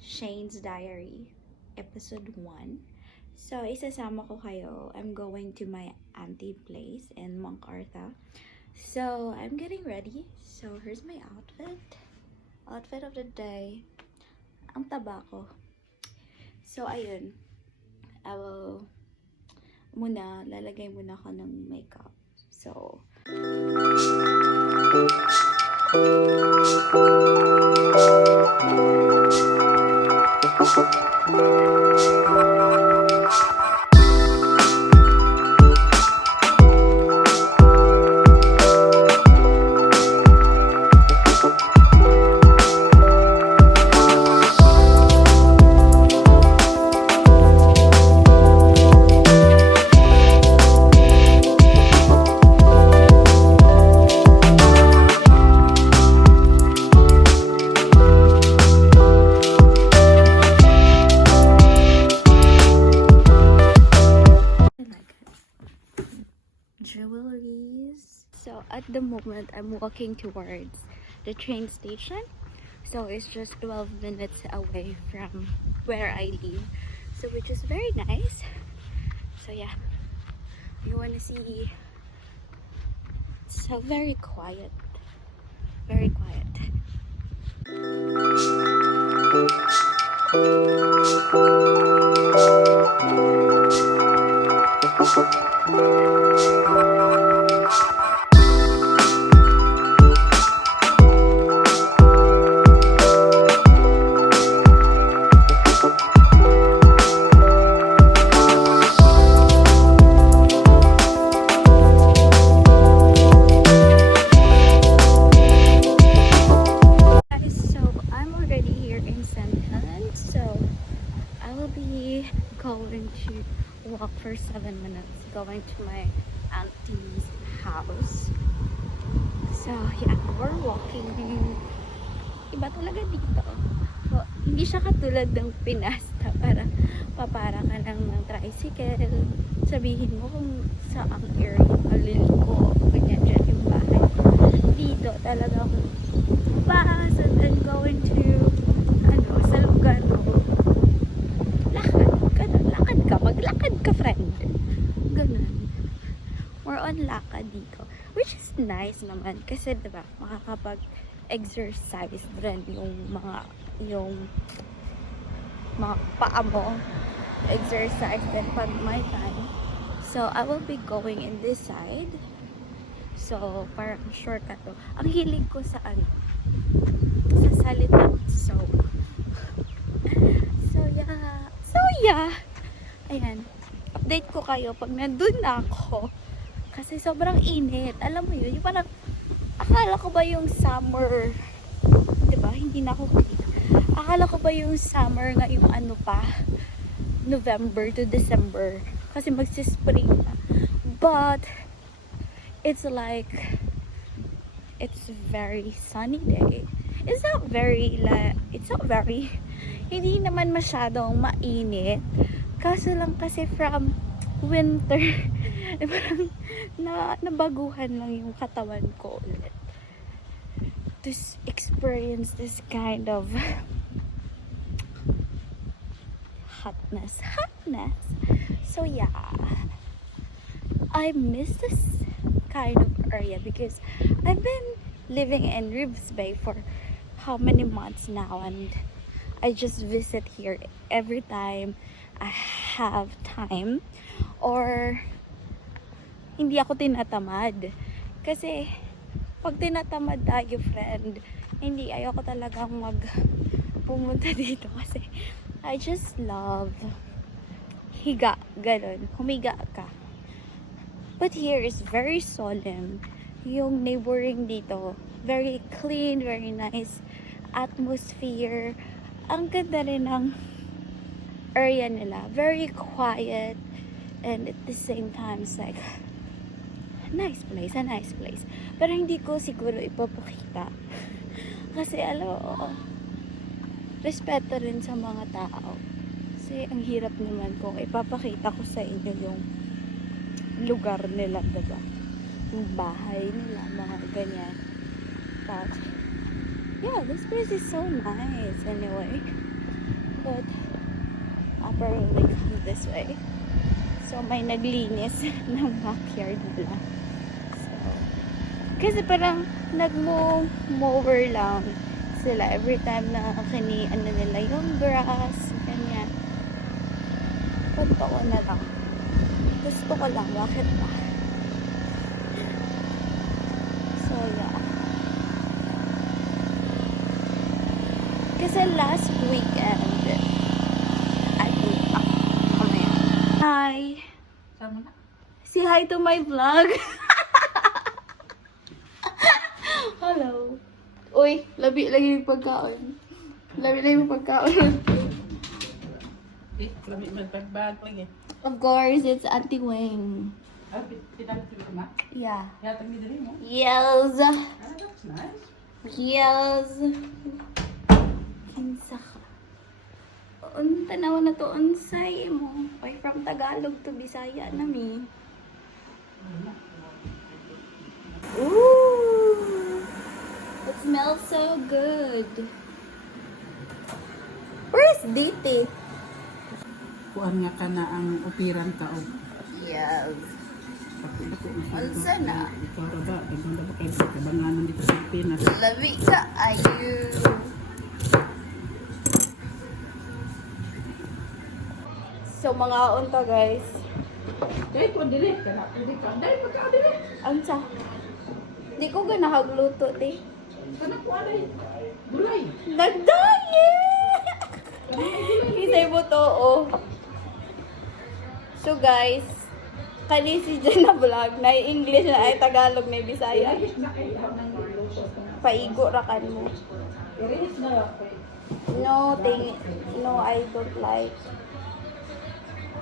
Shane's Diary, Episode 1. So, isasama ko kayo. I'm going to my auntie place in Moncarta. So, I'm getting ready. So, here's my outfit. Outfit of the day. Ang taba ko. So, ayun. I will lalagay muna ako ng makeup. So, jewelries. So at the moment I'm walking towards the train station. So it's just 12 minutes away from where I live. So which is very nice. So yeah, you wanna see, so very quiet. Very quiet. Going to walk for 7 minutes going to my auntie's house. So yeah, we're walking. Iba talaga dito. So, hindi siya katulad ng Pinas na para papara ka lang ng tricycle, sabihin mo kung saan area alin ko, ganyan dyan yung bahay. Dito talaga ako bus and then going to sa lugar ko. Maglakad ka, friend. Ganun. More on lakad dito. Which is nice naman. Kasi, diba, makakapag-exercise rin yung mga paa mo. Exercise din pag may time. So, I will be going in this side. So, parang shortcut to. Ang hilig ko sa sa salitang so. So, yeah. Ayan, update ko kayo pag nandun na ako. Kasi sobrang init. Alam mo yun, yung parang, akala ko ba yung summer, diba? Hindi na ako kita. Akala ko ba yung summer nga yung November to December. Kasi magsispring na. But, it's like, it's very sunny day. It's not very, hindi naman masyadong mainit. Kaso lang kasi from winter, parang nabaguhan lang yung katawan ko ulit to experience this kind of hotness. So yeah, I miss this kind of area because I've been living in Ribs Bay for how many months now, and I just visit here every time I have time or hindi ako tinatamad. Kasi pag tinatamad tayo, friend, ayoko talagang pumunta dito kasi I just love higa, ganun, humiga ka. But here is very solemn. Yung neighboring dito, very clean, very nice atmosphere. Ang ganda rin ng area nila, very quiet, and at the same time it's like a nice place. Pero hindi ko siguro ipapakita kasi respeto rin sa mga tao. Kasi ang hirap naman kung ipapakita ko sa inyo yung lugar nila, diba? Yung bahay nila, mga ganyan. But yeah, this place is so nice anyway. But apparently come this way. So may naglinis ng backyard nila. So, kasi parang nag-mower lang sila every time na ano nila yung grass, ganyan. Punto ko na lang. Gusto ko lang, bakit ba? So, yeah. Kasi last weekend, hi! Say hi to my vlog! Hello! Uy, labi lagi yung pagkaon. Labi lagi yung pagkaon. Labi magbagbag lagi. Of course, it's Auntie Wing. Tinapit mo ma? Yeah. Yatang mi diri mo. Yes! That's nice. Yes! Kinsa ka? Tanaw na to unsay mo. Ay, from Tagalog to Bisaya na mi. Ooh! It smells so good. Where's Dite? Kuan nga ka na ang upiran ka o. Yes. Unsa na? Ikaw ra ba? Daghan ba kay kabanganan dito sa Pinas? Labi ka ayu. So mga unta guys. Dai ko dili kana pwede ka. Dai pagka dili. Unsa? Di ko ganahagluto ti. Kana ko alay. Gulay. Nag-diet! Kisay mo to, oh. So, guys, kani si Jen na vlog, na English na ay Tagalog na Bisaya. Na kay nang luto. Paigo ra kan mo. Iris na kay. No, I don't like.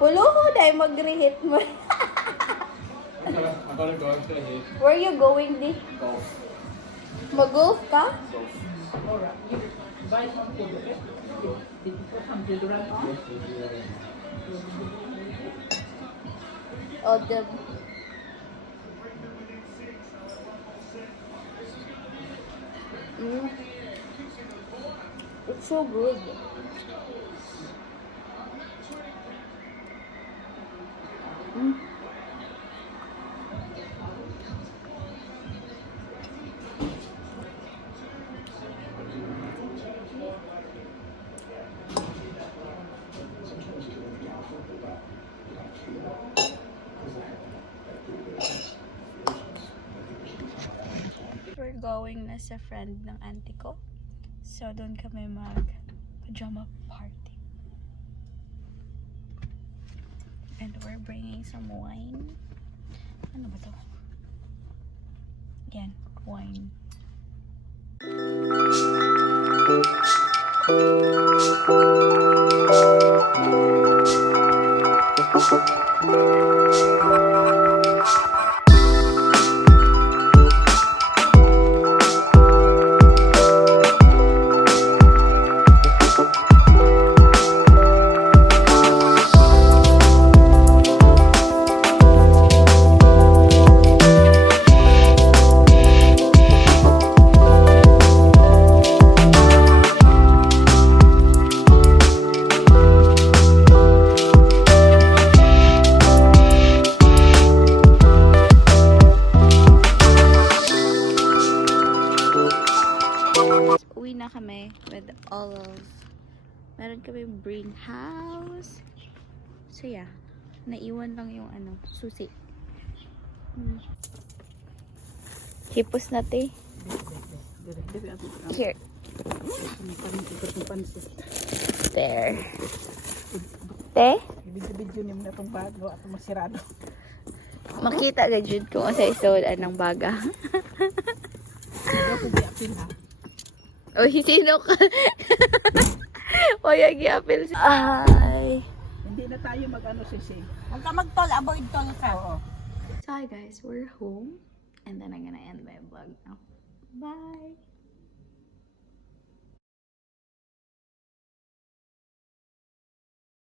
Huluho dahil mag-reheat mo. Where you going, di? Mag-golf ka? Ora. Buy some food. Did you put some deodorant on? O, the... It's so good. We're going na sa friend ng auntie ko. So, doon kami mag-pajama party. And we're bringing some wine. Ano ba to? Again, wine. Uwi na kami with olives. Meron kami green house. So yeah, naiwan lang yung susi. Hipos na te. Here. There. Te? Video niyo na itong bago at masirado. Makita ka jud kung sa isod anong baga. Ako giapil ha. O, sino ka? O, yung giapil siya. Ay. Hindi na tayo mag-ano sisi. Huwag ka mag-tol, avoid tol ka. Oo. So, hi guys, we're home. And then I'm gonna end my vlog now. Bye!